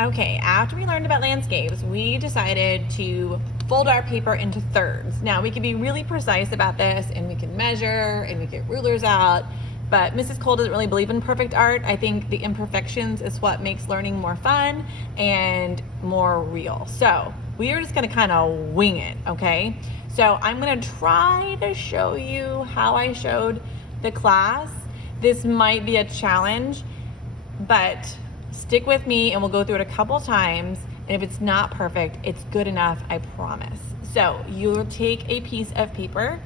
Okay, after we learned about landscapes, we decided to fold our paper into thirds. Now, we can be really precise about this and we can measure and we get rulers out, but Mrs. Cole doesn't really believe in perfect art. I think the imperfections is what makes learning more fun and more real. So we are just gonna kind of wing it, okay? So I'm gonna try to show you how I showed the class. This might be a challenge, but stick with me and we'll go through it a couple times. And if it's not perfect, it's good enough, I promise. So you'll take a piece of paper.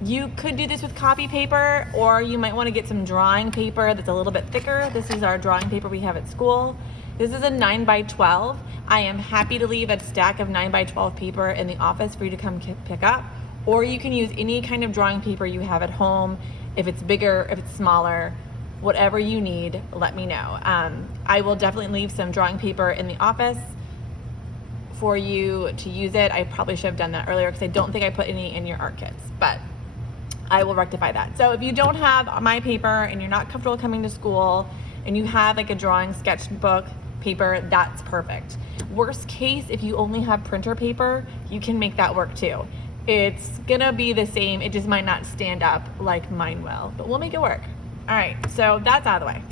You could do this with copy paper, or you might want to get some drawing paper that's a little bit thicker. This is our drawing paper we have at school. This is a 9x12. I am happy to leave a stack of 9x12 paper in the office for you to come pick up. Or you can use any kind of drawing paper you have at home. If it's bigger, if it's smaller, whatever you need, let me know. I will definitely leave some drawing paper in the office for you to use it. I probably should have done that earlier because I don't think I put any in your art kits, but I will rectify that. So if you don't have my paper and you're not comfortable coming to school and you have like a drawing sketchbook paper, that's perfect. Worst case, if you only have printer paper, you can make that work too. It's gonna be the same, it just might not stand up like mine will, but we'll make it work. All right, so that's out of the way.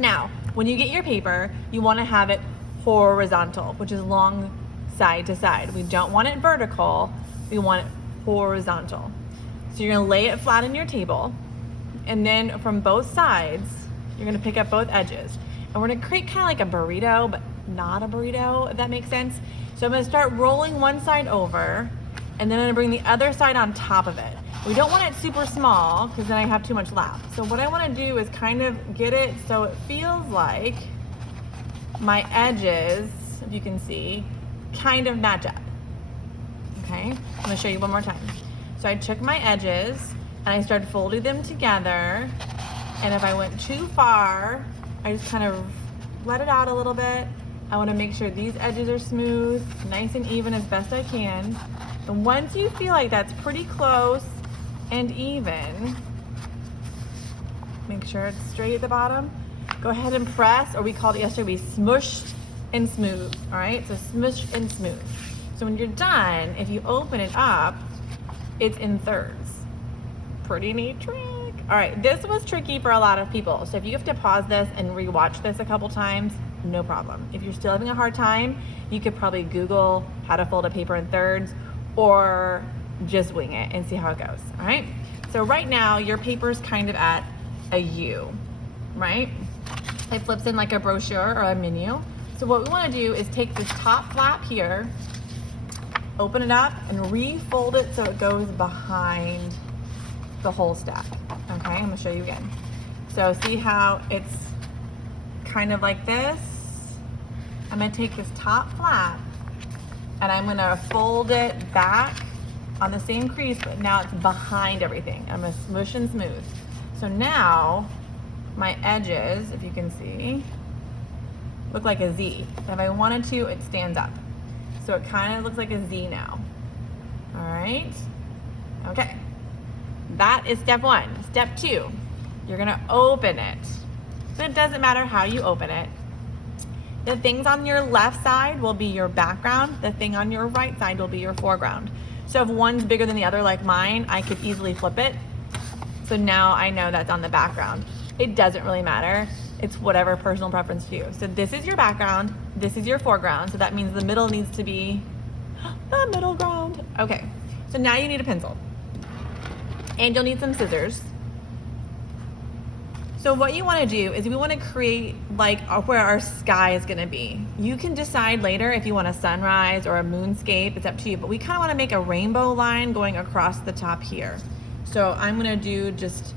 Now, when you get your paper, you wanna have it horizontal, which is long side to side. We don't want it vertical, we want it horizontal. So you're gonna lay it flat on your table, and then from both sides, you're gonna pick up both edges. And we're gonna create kind of like a burrito, but not a burrito, if that makes sense. So I'm gonna start rolling one side over, and then I'm gonna bring the other side on top of it. We don't want it super small because then I have too much lap. So what I want to do is kind of get it so it feels like my edges, if you can see, kind of match up. Okay, I'm going to show you one more time. So I took my edges and I started folding them together. And if I went too far, I just kind of let it out a little bit. I want to make sure these edges are smooth, nice and even as best I can. And once you feel like that's pretty close and even, make sure it's straight at the bottom. Go ahead and press, or we called it yesterday, we smushed and smooth. All right, so smush and smooth. So when you're done, if you open it up, it's in thirds. Pretty neat trick. All right, this was tricky for a lot of people. So if you have to pause this and rewatch this a couple times, no problem. If you're still having a hard time, you could probably Google how to fold a paper in thirds, or just wing it and see how it goes. All right, so right now your paper's kind of at a U, right? It flips in like a brochure or a menu. So what we want to do is take this top flap here, open it up and refold it so it goes behind the whole stack. Okay, I'm gonna show you again. So see how it's kind of like this? I'm gonna take this top flap and I'm gonna fold it back on the same crease, but now it's behind everything. I'm gonna smush and smooth. So now my edges, if you can see, look like a Z. If I wanted to, it stands up. So it kind of looks like a Z now. All right, okay. That is step one. Step two, you're gonna open it. So it doesn't matter how you open it. The things on your left side will be your background. The thing on your right side will be your foreground. So if one's bigger than the other like mine, I could easily flip it. So now I know that's on the background. It doesn't really matter. It's whatever personal preference to you. So this is your background, this is your foreground. So that means the middle needs to be the middle ground. Okay, so now you need a pencil. And you'll need some scissors. So what you want to do is we want to create like where our sky is going to be. You can decide later if you want a sunrise or a moonscape, it's up to you, but we kind of want to make a rainbow line going across the top here. So I'm going to do just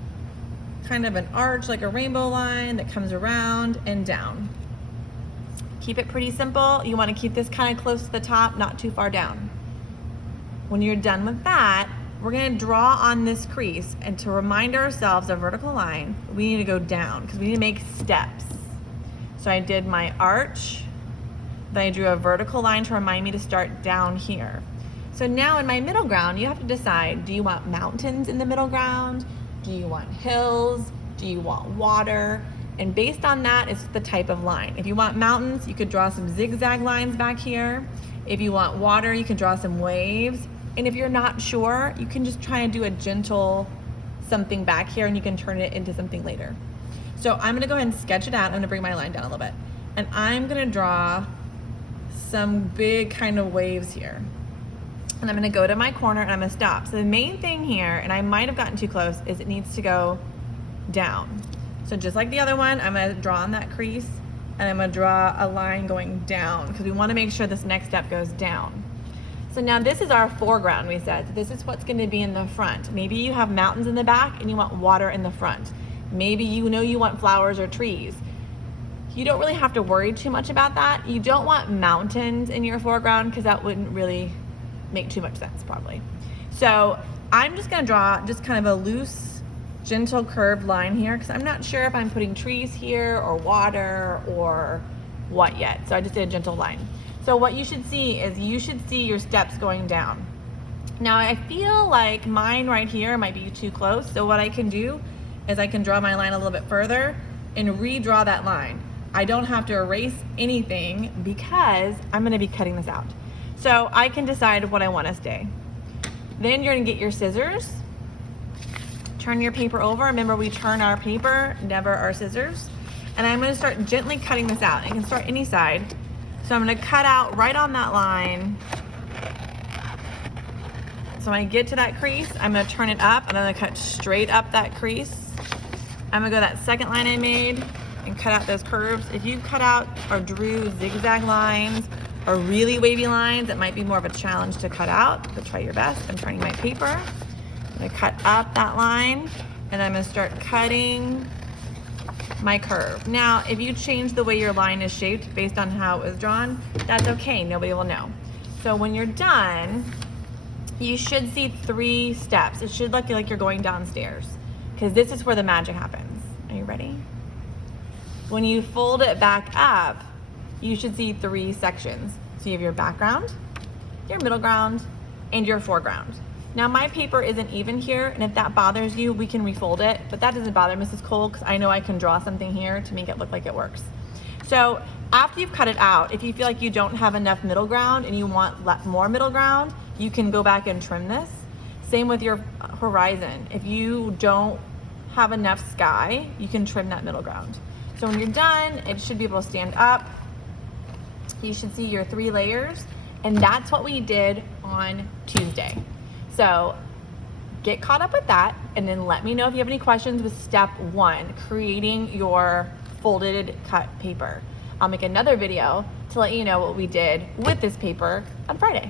kind of an arch, like a rainbow line that comes around and down. Keep it pretty simple. You want to keep this kind of close to the top, not too far down. When you're done with that, we're going to draw on this crease, and to remind ourselves a vertical line, we need to go down because we need to make steps. So I did my arch, then I drew a vertical line to remind me to start down here. So now in my middle ground, you have to decide, do you want mountains in the middle ground? Do you want hills? Do you want water? And based on that is the type of line. If you want mountains, you could draw some zigzag lines back here. If you want water, you can draw some waves. And if you're not sure, you can just try and do a gentle something back here and you can turn it into something later. So I'm gonna go ahead and sketch it out. I'm gonna bring my line down a little bit. And I'm gonna draw some big kind of waves here. And I'm gonna go to my corner and I'm gonna stop. So the main thing here, and I might have gotten too close, is it needs to go down. So just like the other one, I'm gonna draw on that crease and I'm gonna draw a line going down because we wanna make sure this next step goes down. So now this is our foreground, we said. So this is what's gonna be in the front. Maybe you have mountains in the back and you want water in the front. Maybe you know you want flowers or trees. You don't really have to worry too much about that. You don't want mountains in your foreground because that wouldn't really make too much sense probably. So I'm just gonna draw just kind of a loose, gentle curved line here because I'm not sure if I'm putting trees here or water or what yet. So I just did a gentle line. So what you should see is you should see your steps going down. Now I feel like mine right here might be too close. So what I can do is I can draw my line a little bit further and redraw that line. I don't have to erase anything because I'm gonna be cutting this out. So I can decide what I want to stay. Then you're gonna get your scissors, turn your paper over. Remember, we turn our paper, never our scissors. And I'm gonna start gently cutting this out. I can start any side. So I'm gonna cut out right on that line. So when I get to that crease, I'm gonna turn it up and I'm gonna cut straight up that crease. I'm gonna go that second line I made and cut out those curves. If you cut out or drew zigzag lines or really wavy lines, it might be more of a challenge to cut out, but try your best. I'm turning my paper. I'm gonna cut up that line and I'm gonna start cutting my curve. Now, if you change the way your line is shaped based on how it was drawn, that's okay, nobody will know. So when you're done, you should see 3 steps. It should look like you're going downstairs because this is where the magic happens. Are you ready? When you fold it back up, you should see 3 sections. So you have your background, your middle ground, and your foreground. Now my paper isn't even here, and if that bothers you, we can refold it, but that doesn't bother Mrs. Cole because I know I can draw something here to make it look like it works. So after you've cut it out, if you feel like you don't have enough middle ground and you want more middle ground, you can go back and trim this. Same with your horizon. If you don't have enough sky, you can trim that middle ground. So when you're done, it should be able to stand up. You should see your 3 layers, and that's what we did on Tuesday. So get caught up with that, and then let me know if you have any questions with step 1, creating your folded cut paper. I'll make another video to let you know what we did with this paper on Friday.